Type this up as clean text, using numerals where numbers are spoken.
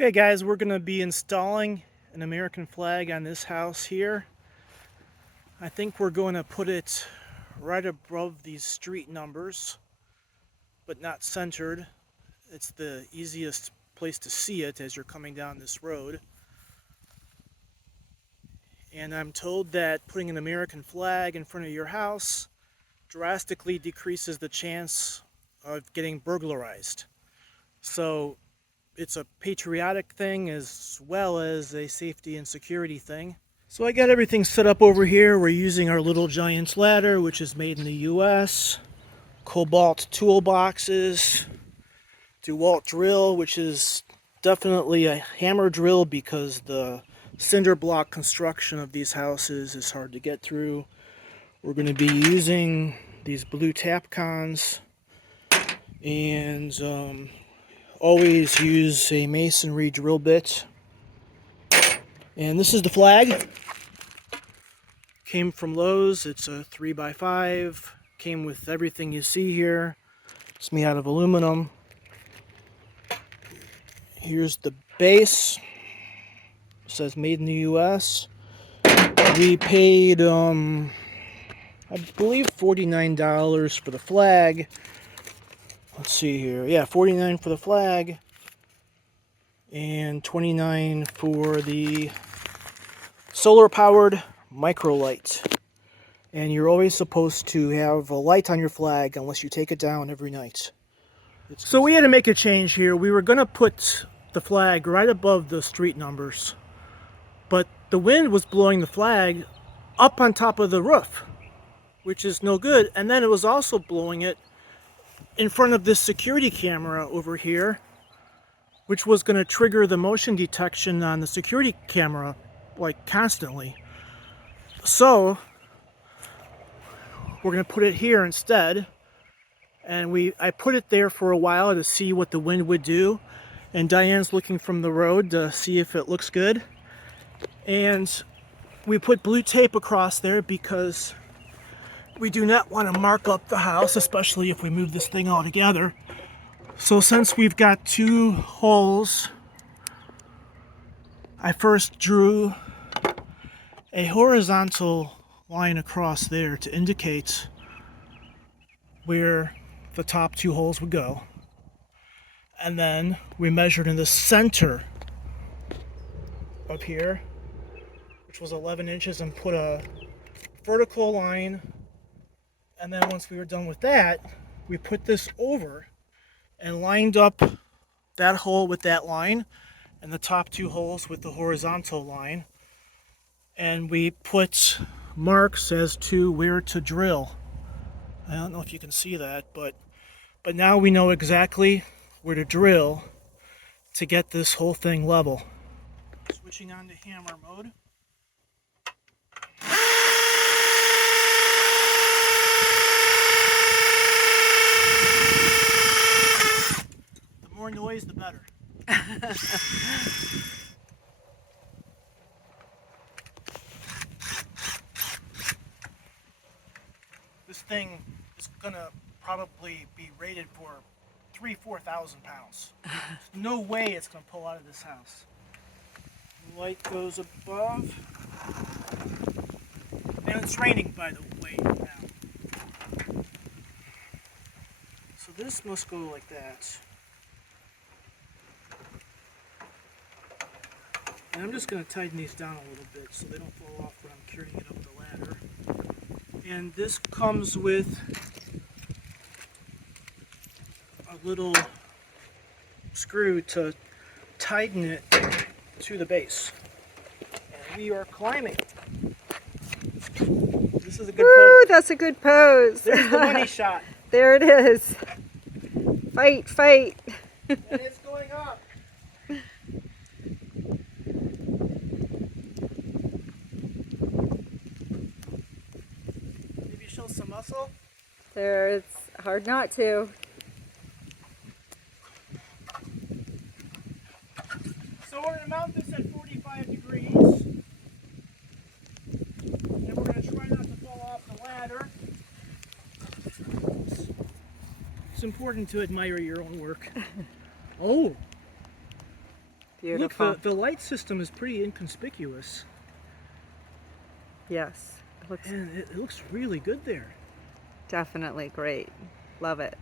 Okay guys, we're going to be installing an American flag on this house here. I think we're going to put it right above these street numbers, but not centered. It's the easiest place to see it as you're coming down this road. And I'm told that putting an American flag in front of your house drastically decreases the chance of getting burglarized. So it's a patriotic thing as well as a safety and security thing. So I got everything set up over here. We're using our Little Giants ladder, which is made in the US. Cobalt toolboxes. DeWalt drill, which is definitely a hammer drill because the cinder block construction of these houses is hard to get through. We're going to be using these blue Tapcons and always use a masonry drill bit. And this is the flag. Came from Lowe's. It's a 3x5. Came with everything you see here. It's made out of aluminum. Here's the base. It says made in the US. We paid I believe $49 for the flag. Let's see here. Yeah, $49 for the flag and $29 for the solar powered micro light. And you're always supposed to have a light on your flag unless you take it down every night. So we had to make a change here. We were going to put the flag right above the street numbers, but the wind was blowing the flag up on top of the roof, which is no good. And then it was also blowing it in front of this security camera over here, which was going to trigger the motion detection on the security camera like constantly. So we're going to put it here instead. And I put it there for a while to see what the wind would do. And Diane's looking from the road to see if it looks good. And we put blue tape across there because we do not want to mark up the house, especially if we move this thing all together. So since we've got two holes, I first drew a horizontal line across there to indicate where the top two holes would go. And then we measured in the center up here, which was 11 inches, and put a vertical line. And then once we were done with that, we put this over and lined up that hole with that line and the top two holes with the horizontal line. And we put marks as to where to drill. I don't know if you can see that, but now we know exactly where to drill to get this whole thing level. Switching on to hammer mode. The more noise, the better. This thing is gonna probably be rated for 4,000 pounds. There's no way it's gonna pull out of this house. The light goes above. And it's raining, by the way, now. So this must go like that. And I'm just gonna tighten these down a little bit so they don't fall off when I'm carrying it up the ladder. And this comes with a little screw to tighten it to the base. And we are climbing. This is a good Woo, pose. that's a good pose. There's the money shot. There it is. Fight, fight. And it's going up. Maybe show some muscle. There, it's hard not to. So we're going to mount this at 45 degrees. And we're going to try not to fall off the ladder. It's important to admire your own work. Oh! Beautiful. Look, the light system is pretty inconspicuous. Yes. It looks And it looks really good there. definitely great. Love it.